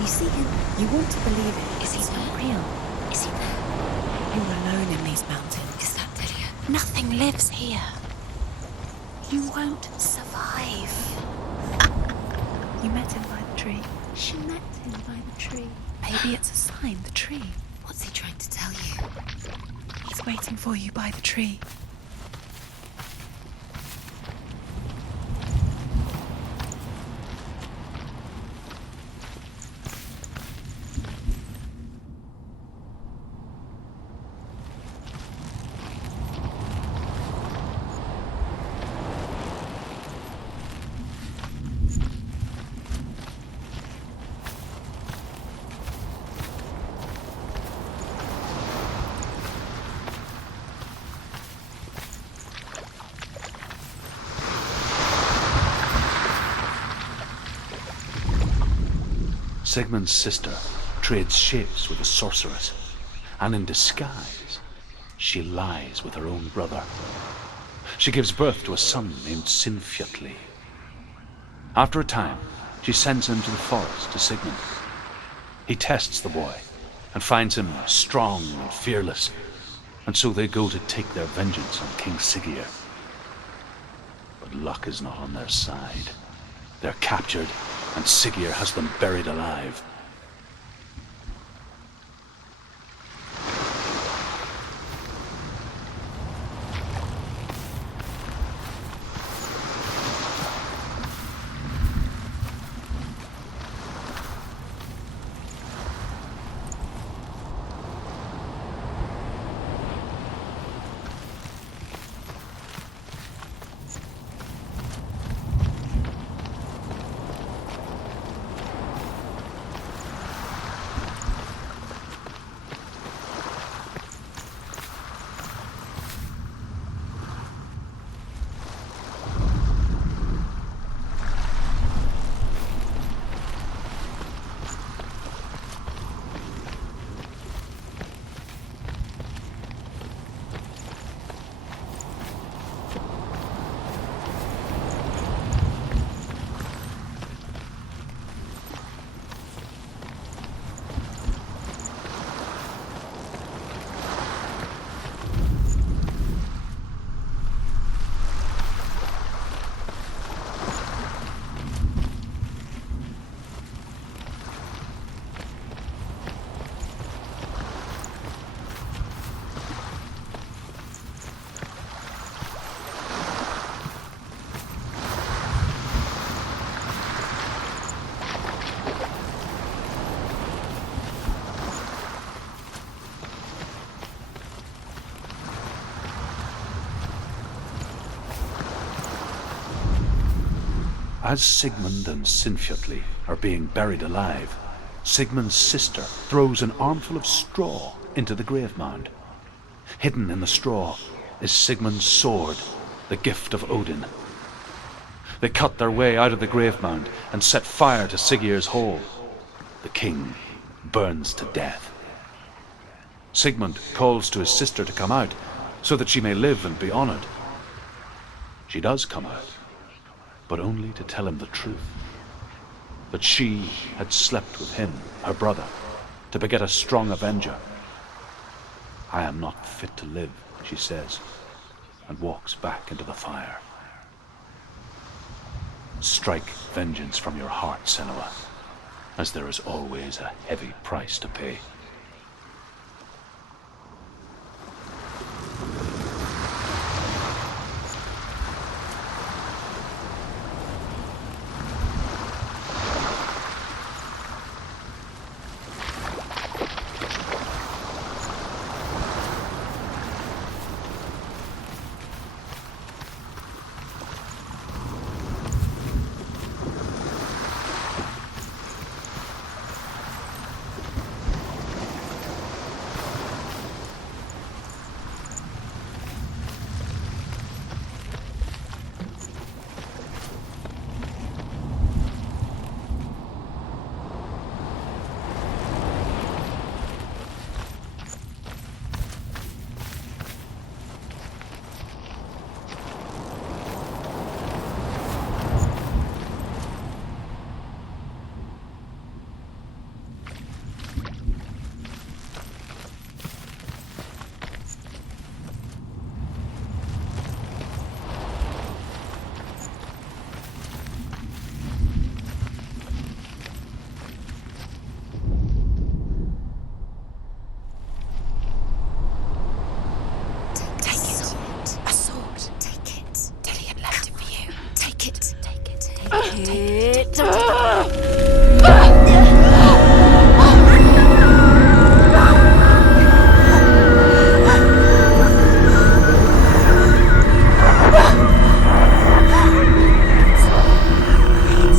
You see him? You want to believe it. Is he it's not there? real. Is he there? You're alone in these mountains. Is that Delia? Nothing lives here. You won't survive. You met him by the tree. She met him by the tree. Maybe it's a sign, the tree. What's he trying to tell you? He's waiting for you by the tree. Sigmund's sister trades shapes with a sorceress, and in disguise, she lies with her own brother. She gives birth to a son named Sinfjotli. After a time, she sends him to the forest to Sigmund. He tests the boy and finds him strong and fearless, and so they go to take their vengeance on King Siggeir. But luck is not on their side. They're captured, and Siggeir has them buried alive. As Sigmund and Sinfjotli are being buried alive, Sigmund's sister throws an armful of straw into the grave mound. Hidden in the straw is Sigmund's sword, the gift of Odin. They cut their way out of the grave mound and set fire to Siggeir's hole. The king burns to death. Sigmund calls to his sister to come out so that she may live and be honored. She does come out, but only to tell him the truth. That she had slept with him, her brother, to beget a strong avenger. I am not fit to live, she says, and walks back into the fire. Strike vengeance from your heart, Senua, as there is always a heavy price to pay. Take. It's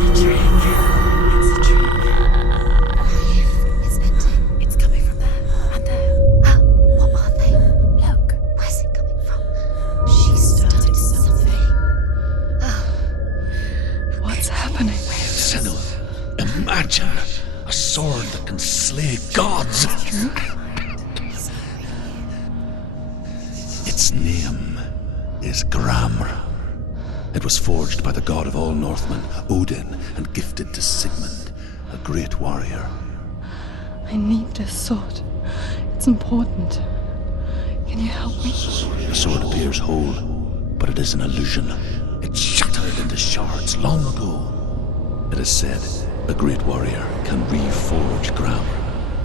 a trick. It's a trick. It's ending. It's coming from there and there. What are they? Look. Where's it coming from? She started something. What's happening? Senua, imagine a sword that can slay gods. True? Its name is Gramr. It was forged by the god of all Northmen, Odin, and gifted to Sigmund, a great warrior. I need this sword. It's important. Can you help me? The sword appears whole, but it is an illusion. It shattered into shards long ago. It is said a great warrior can reforge Gramr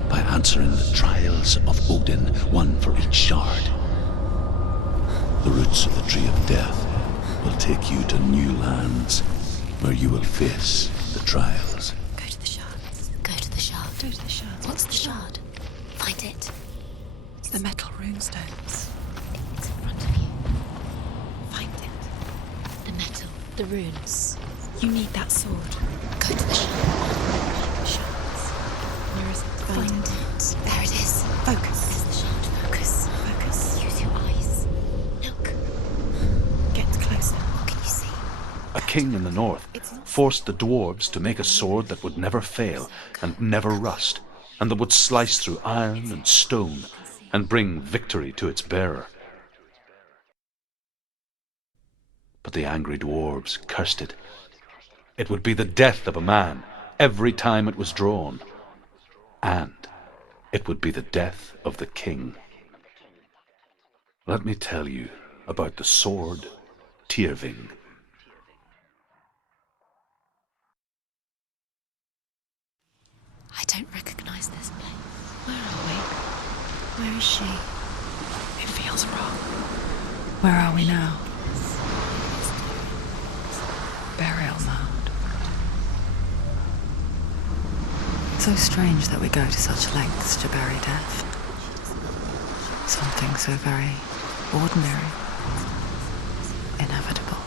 by answering the trials of Odin, one for each shard. The roots of the tree of death will take you to new lands where you will face the trials. Go to the shards. Go to the shard. Go to the shards. What's the shard? Find it. It's the metal runestones. It's in front of you. Find it. The metal. The runes. You need that sword. Go to the shard. Shards. Where is it? Find it. There it is. Focus. There's the shard. Focus. Focus. Use your eyes. Look. Get closer. What can you see? A king in the north forced the dwarves to make a sword that would never fail and never rust, and that would slice through iron and stone and bring victory to its bearer. But the angry dwarves cursed it. It would be the death of a man every time it was drawn, and it would be the death of the king. Let me tell you about the sword Tyrfing. I don't recognize this place. Where are we? Where is she? It feels wrong. Where are we now? Burial mound. So strange that we go to such lengths to bury death. Something so very ordinary, inevitable.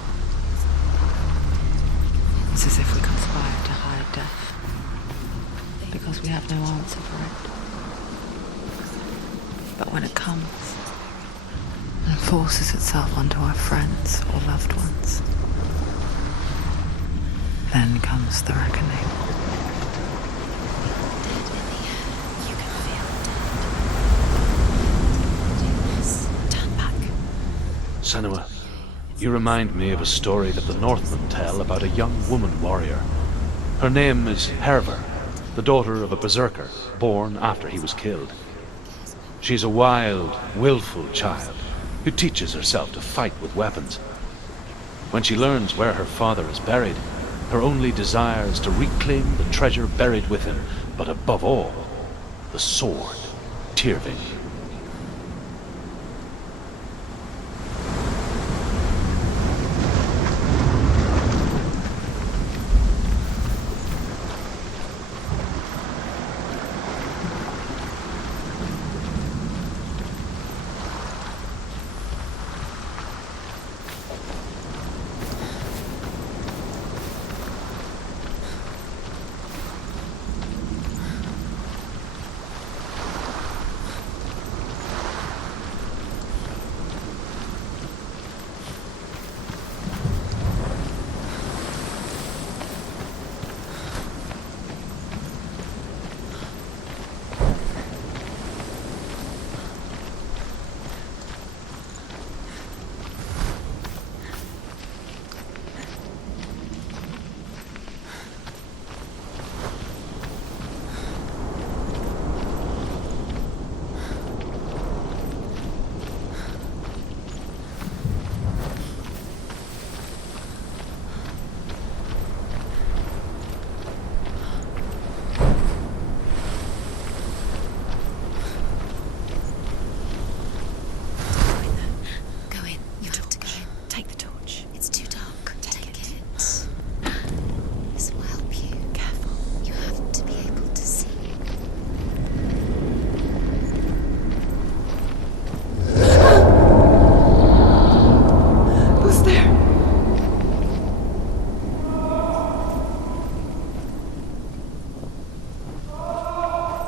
It's as if we conspire to hide death because we have no answer for it. But when it comes and forces itself onto our friends or loved ones, then comes the reckoning. You can feel dead. Turn back. Senua, you remind me of a story that the Northmen tell about a young woman warrior. Her name is Hervor, the daughter of a berserker born after he was killed. She's a wild, willful child who teaches herself to fight with weapons. When she learns where her father is buried, her only desire is to reclaim the treasure buried with him, but above all, the sword, Tyrfing.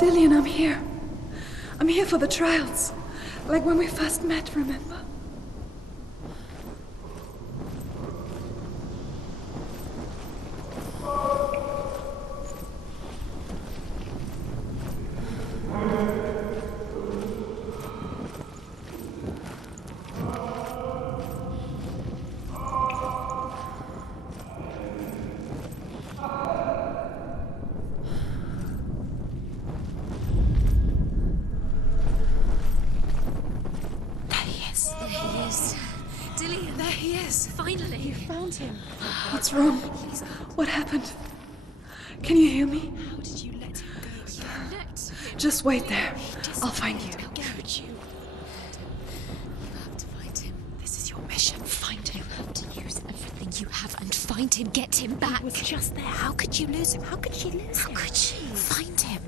Dillian, I'm here. I'm here for the trials. Like when we first met, remember? Dillian, there he is. Finally. You found him. What's wrong? What happened? Can you hear me? How did you let him go? You let him. Just wait there. I'll find you. How could you? You have to find him. This is your mission. Find him. You have to use everything you have and find him. Get him back. He was just there. How could you lose him? How could she lose him? How could she? Find him.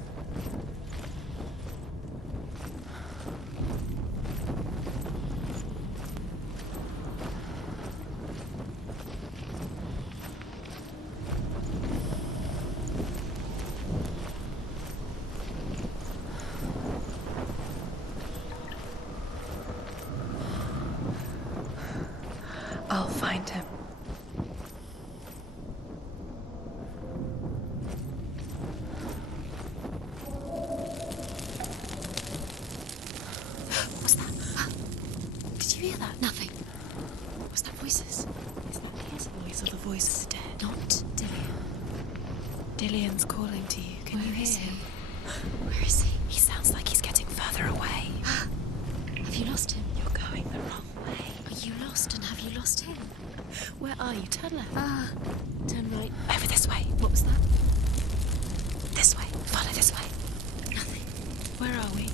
I'll find him. What's that? Did you hear that? Nothing. Was that voices? Is that his voice or the voice of the dead? Not Dillian. Dillian's calling to you. Can you Where is hear him? Where is he? He sounds like he's getting further away. Have you lost him? You're going the wrong way. Are you lost and have you lost him? Where are you? Turn left. Turn right. Over this way. What was that? This way. Follow this way. Nothing. Where are we?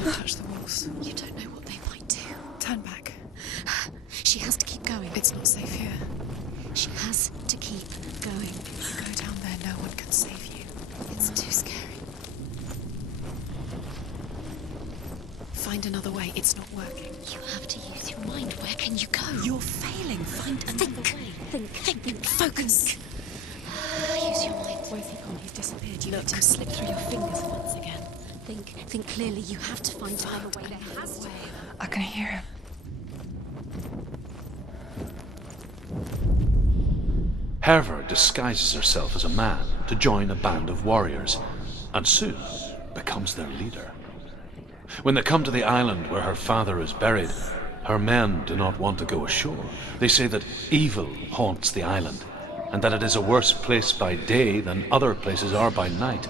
Don't touch the walls. You don't know what they might do. Turn back. She has to keep going. It's not safe here. She has to keep going. If you go down there, no one can save you. It's too scary. Find another way. It's not working. You have to use your mind. Where can you go? You're failing. Find another way. Think. Focus. Use your mind. Where's he gone? He's disappeared. You let him slip through your fingers once again. Think clearly. You have to find another way. There has to be. I can hear him. Herver disguises herself as a man to join a band of warriors, and soon becomes their leader. When they come to the island where her father is buried, her men do not want to go ashore. They say that evil haunts the island, and that it is a worse place by day than other places are by night.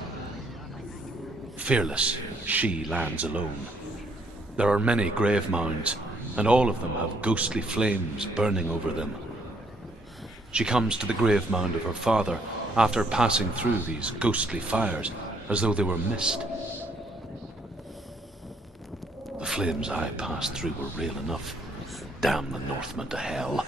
Fearless, she lands alone. There are many grave mounds, and all of them have ghostly flames burning over them. She comes to the grave mound of her father after passing through these ghostly fires as though they were mist. The flames I passed through were real enough. Damn the Northmen to hell.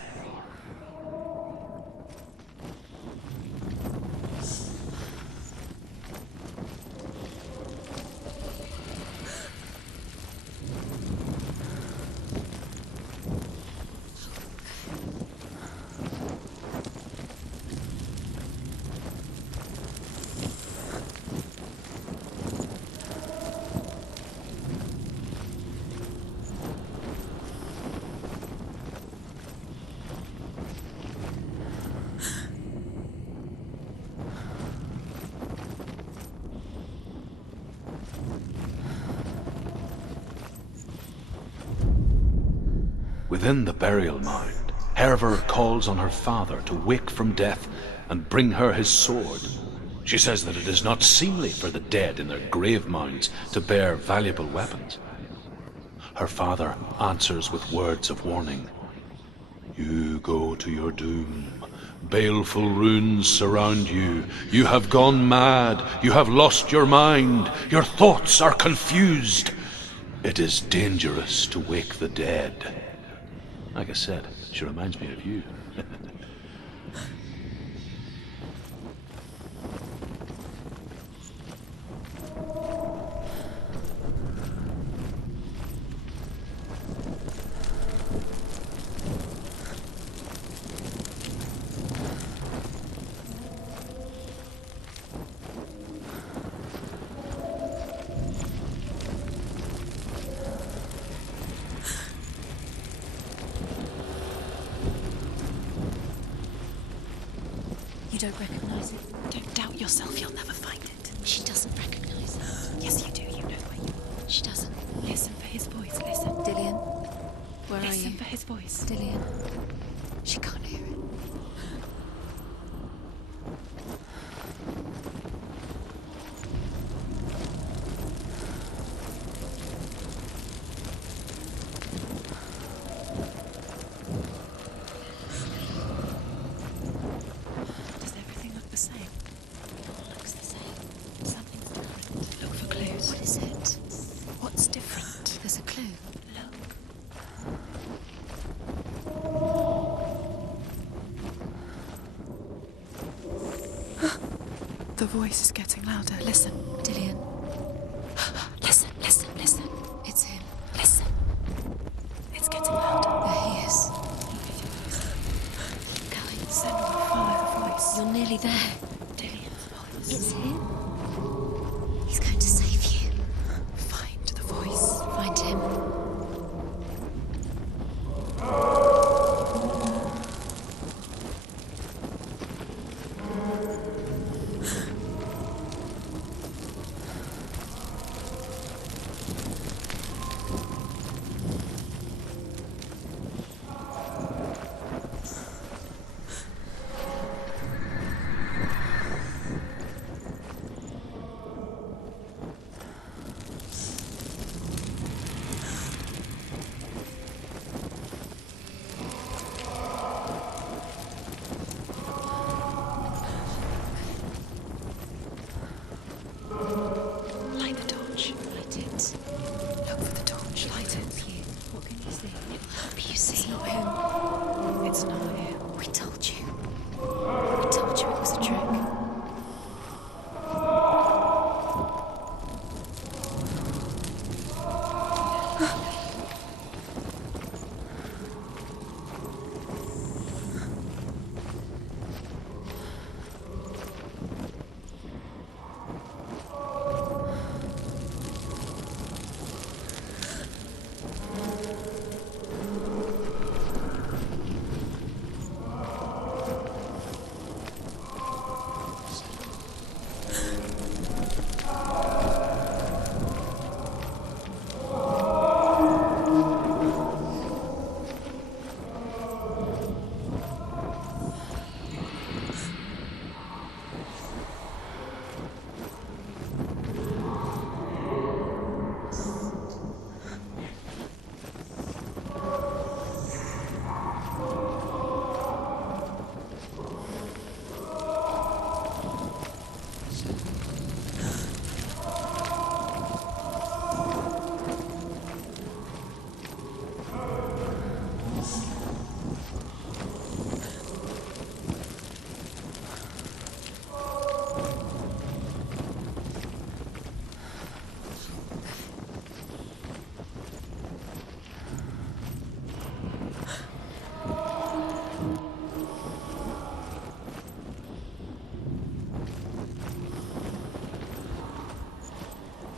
Within the burial mound, Herver calls on her father to wake from death and bring her his sword. She says that it is not seemly for the dead in their grave mounds to bear valuable weapons. Her father answers with words of warning. You go to your doom. Baleful runes surround you. You have gone mad. You have lost your mind. Your thoughts are confused. It is dangerous to wake the dead. Like I said, she reminds me of you. You don't recognize it? Don't doubt yourself, you'll never find it. She doesn't recognize it. Yes, you do. You know where you are. She doesn't. Listen for his voice. Listen. Dillian, where are Listen you? for his voice. Dillian, she can't hear it. Does everything look the same? Looks the same. Something's different. Look for clues. What is it? What's different? There's a clue. Look. The voice is getting louder. Listen. Dillian, Listen, listen, listen. it's him. Listen. It's getting louder. There he is. Going. Senua, follow the voice. You're nearly there. Dillian's voice. It's him. He's going to save you. Find the voice. Find him. Light the torch. Light it. Look for the torch. Light it. You. What can you see? It will help you It's see. not him. It's not him. We told you. We told you it was a trick.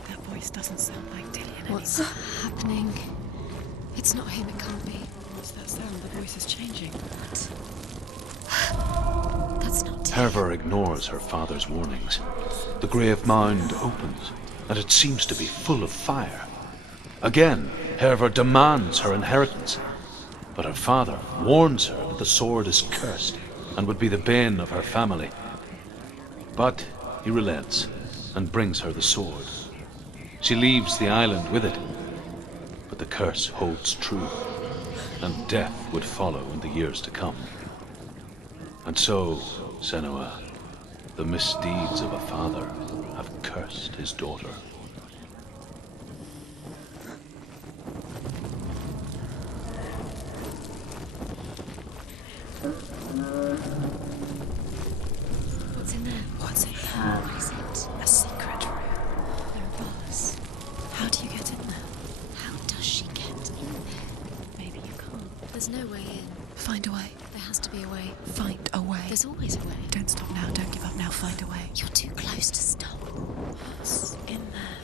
That voice doesn't sound like Dillian What's anymore. happening? It's not him, it can't be. What's that sound? The voice is changing. That's not him. Herver ignores her father's warnings. The grave mound opens, and it seems to be full of fire. Again, Herver demands her inheritance, but her father warns her that the sword is cursed and would be the bane of her family. But he relents and brings her the sword. She leaves the island with it, but the curse holds true. and death would follow in the years to come. And so, Senua, the misdeeds of a father have cursed his daughter. What's in there? What's in there? What is it? A secret room. There are bars. How do you get in there? How does she get in there? Maybe you can't. There's no way in. Find a way. There has to be a way. Find a way. There's always a way. Don't stop now. Don't give up now. Find a way. You're too close to stop. What's in there?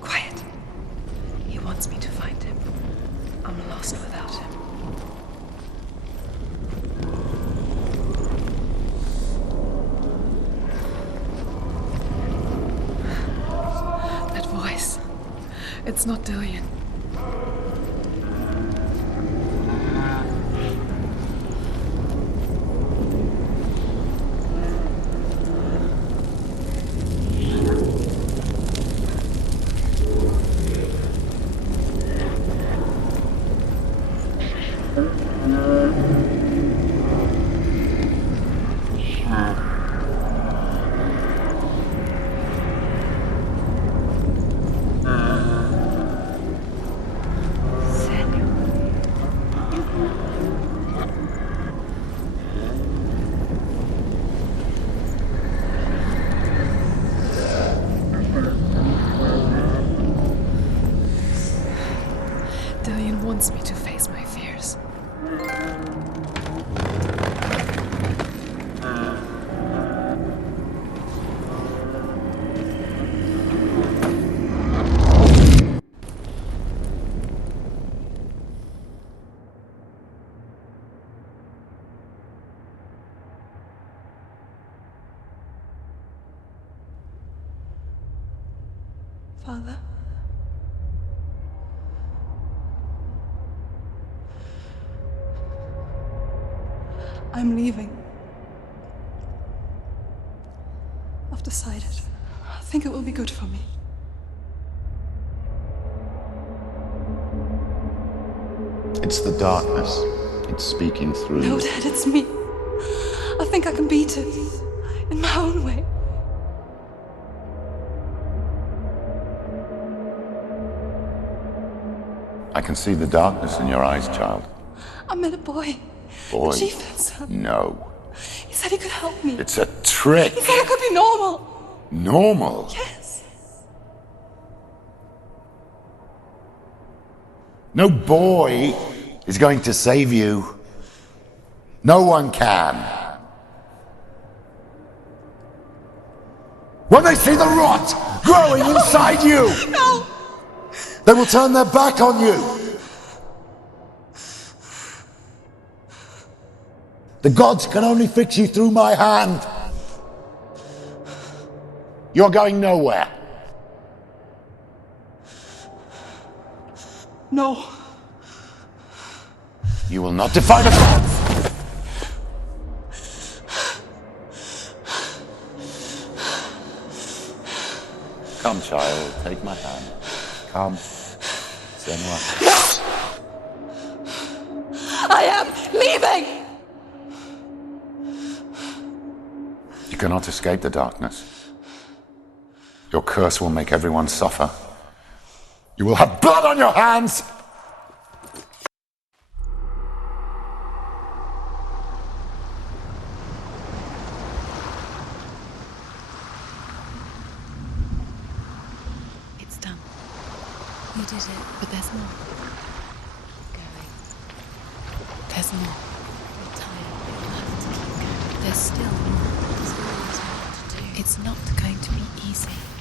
Quiet. He wants me to find him. I'm lost without him. That voice. It's not Dillian. Dillian wants me to face my fears. Father? I'm leaving. I've decided. I think it will be good for me. It's the darkness. It's speaking through No, you. Dad, it's me. I think I can beat it. In my own way. I can see the darkness in your eyes, child. I met a boy. Boy. The chief fencer. No. He said he could help me. It's a trick. He said I could be normal. Normal. Yes. No boy is going to save you. No one can. When they see the rot growing inside you, No! they will turn their back on you. The gods can only fix you through my hand. You're going nowhere. No. You will not defy the gods. Come, child, take my hand. Come. Senua. I am leaving! You cannot escape the darkness. Your curse will make everyone suffer. You will have blood on your hands! It's done. You did it. But there's more. Going. There's more. You're tired. You'll have to keep going. There's still more. There's always more to do. It's It's not going to be easy.